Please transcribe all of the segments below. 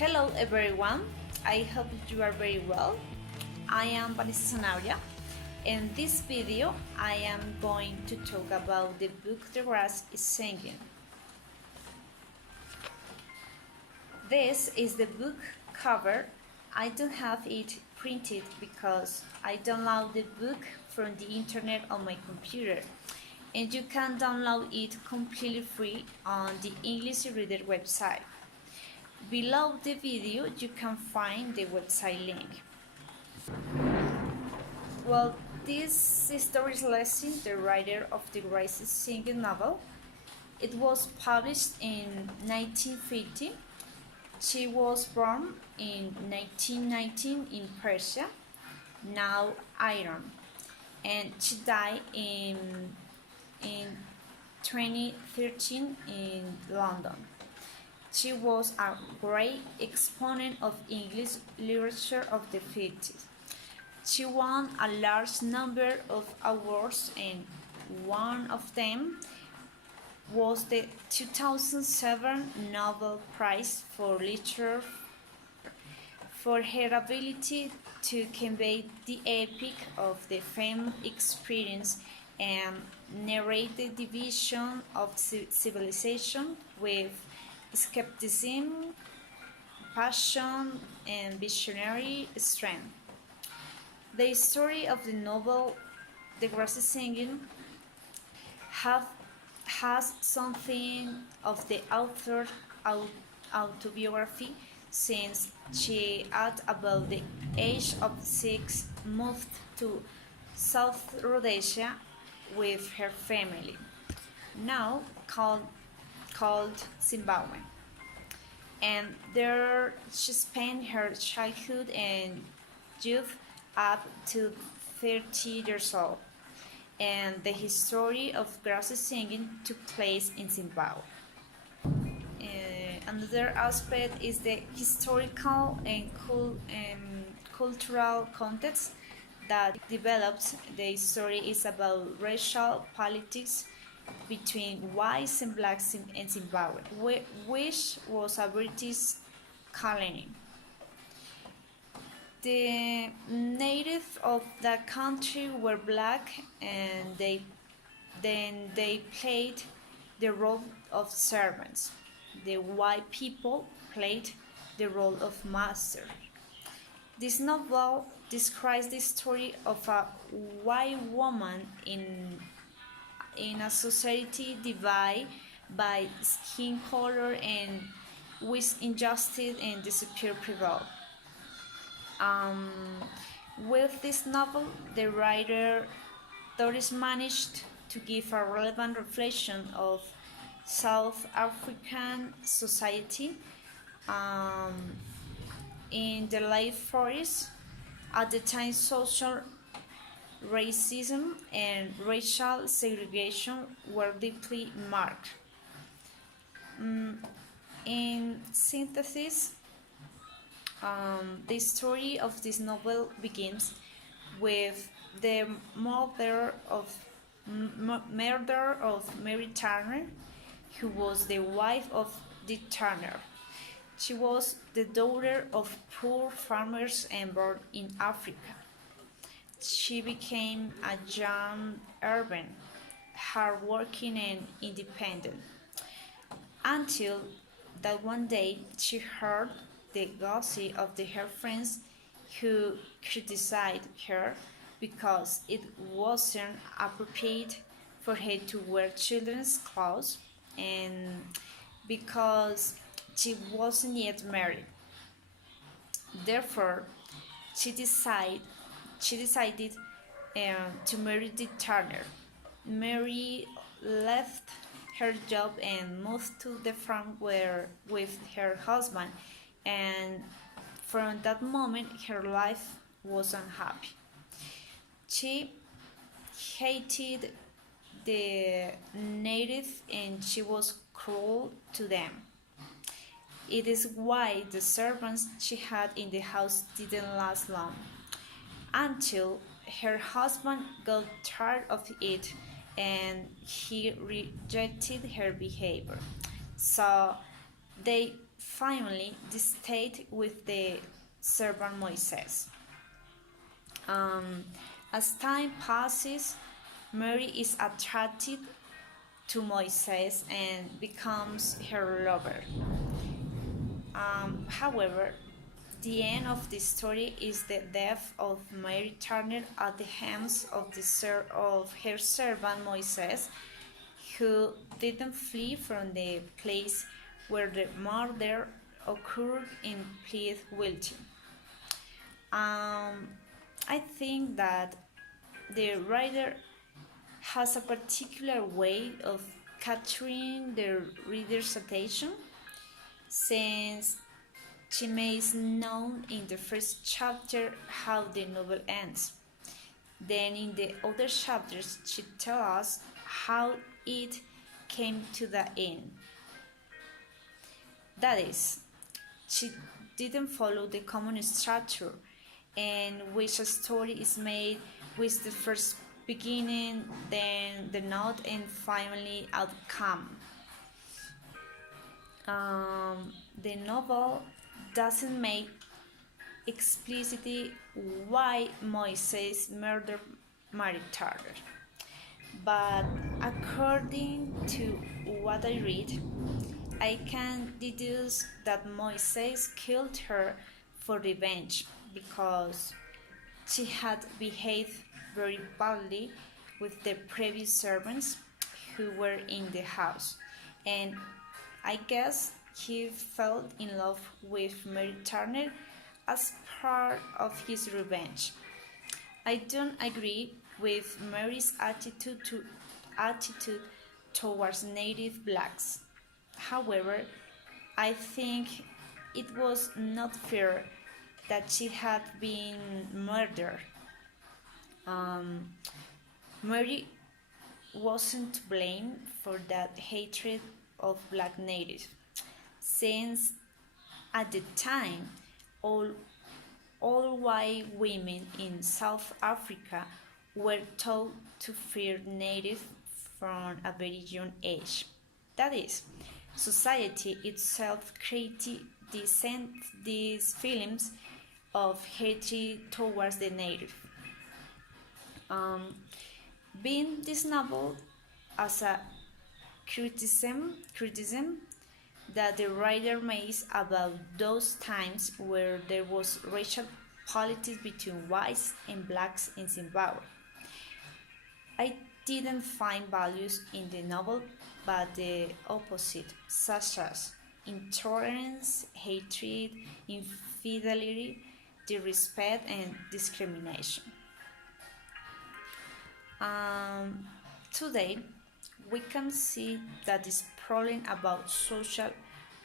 Hello everyone, I hope you are very well. I am Vanessa Sanabria. In this video, I am going to talk about the book The Grass is Singing. This is the book cover. I don't have it printed because I download the book from the internet on my computer, and you can download it completely free on the English Reader website. Below the video you can find the website link. Well, this is Doris Lessing, the writer of the Grass is Singing novel. It was published in 1950. She was born in 1919 in Persia, now Iran, and she died in 2013 in London. She was a great exponent of English literature of the 50s. She won a large number of awards, and one of them was the 2007 Nobel Prize for Literature for her ability to convey the epic of the famine experience and narrate the division of civilization with skepticism, passion, and visionary strength. The story of the novel The Grass is Singing has something of the author's autobiography, since she at about the age of 6 moved to South Rhodesia with her family, now called Zimbabwe, and there she spent her childhood and youth up to 30 years old, and the history of Grass is Singing took place in Zimbabwe. Another aspect is the historical and cultural context that develops. The story is about racial politics between whites and blacks in Zimbabwe, which was a British colony. The natives of that country were black, and they played the role of servants. The white people played the role of master. This novel describes the story of a white woman in a society divided by skin color and with injustice and despair prevail. With this novel, the writer Doris managed to give a relevant reflection of South African society in the late 40s. At the time, social racism and racial segregation were deeply marked. In synthesis, the story of this novel begins with the murder of Mary Turner, who was the wife of Dick Turner. She was the daughter of poor farmers and born in Africa. She became a young urban, hardworking and independent, until that one day she heard the gossip of her friends, who criticized her because it wasn't appropriate for her to wear children's clothes and because she wasn't yet married. Therefore, she decided to marry Dick Turner. Mary left her job and moved to the farm with her husband, and from that moment her life was unhappy. She hated the natives and she was cruel to them. It is why the servants she had in the house didn't last long, until her husband got tired of it and he rejected her behavior. So they finally stayed with the servant Moises. As time passes, Mary is attracted to Moises and becomes her lover. However, the end of the story is the death of Mary Turner at the hands of of her servant Moises, who didn't flee from the place where the murder occurred in plead guilty. I think that the writer has a particular way of capturing the reader's attention, since she makes known in the first chapter how the novel ends. Then in the other chapters she tells us how it came to the end. That is, she didn't follow the common structure in which a story is made with the first beginning, then the note, and finally outcome. The novel doesn't make explicitly why Moises murdered Mary Turner, but according to what I read, I can deduce that Moises killed her for revenge because she had behaved very badly with the previous servants who were in the house, and I guess he fell in love with Mary Turner as part of his revenge. I don't agree with Mary's attitude towards native blacks. However, I think it was not fair that she had been murdered. Mary wasn't to blame for that hatred of black natives, since at the time all white women in South Africa were taught to fear natives from a very young age. That is, society itself created these feelings of hatred towards the native. Being this novel as a criticism that the writer makes about those times where there was racial politics between whites and blacks in Zimbabwe. I didn't find values in the novel but the opposite, such as intolerance, hatred, infidelity, disrespect, and discrimination. Today, we can see that this problem about social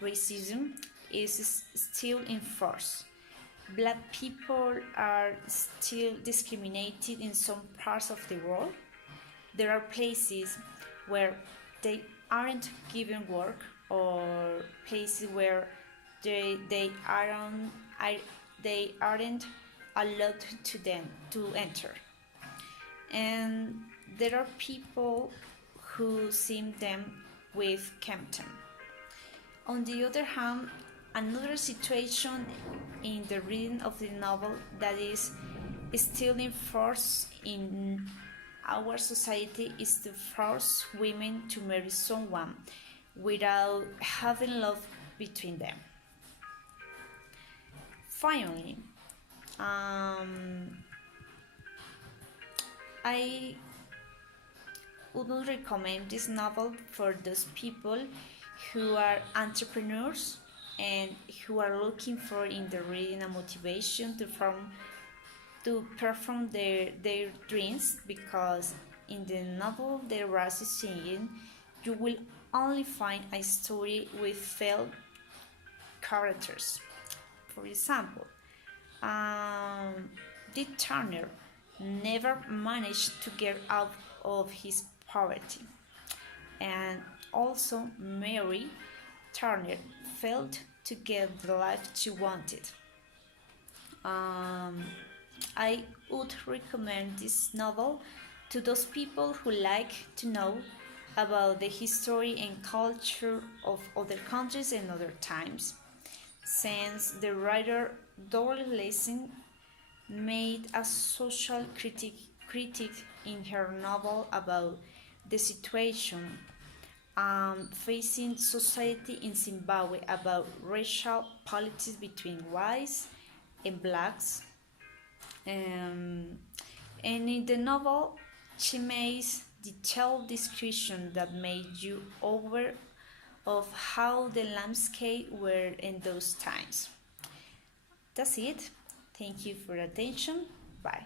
racism is still in force. Black people are still discriminated in some parts of the world. There are places where they aren't given work, or places where they aren't allowed to enter. And there are people who see them with contempt. On the other hand, another situation in the reading of the novel that is still in force in our society is to force women to marry someone without having love between them. Finally, I would not recommend this novel for those people who are entrepreneurs and who are looking for in the reading a motivation to perform their dreams, because in the novel The Rose is Singing you will only find a story with failed characters. For example, Dick Turner never managed to get out of his poverty, and also Mary Turner failed to get the life she wanted. I would recommend this novel to those people who like to know about the history and culture of other countries and other times. Since the writer Dorothy Lessing made a social critic in her novel about the situation facing society in Zimbabwe, about racial politics between whites and blacks. Um, and in the novel, she makes detailed description that made you aware of how the landscape were in those times. That's it. Thank you for your attention. Bye.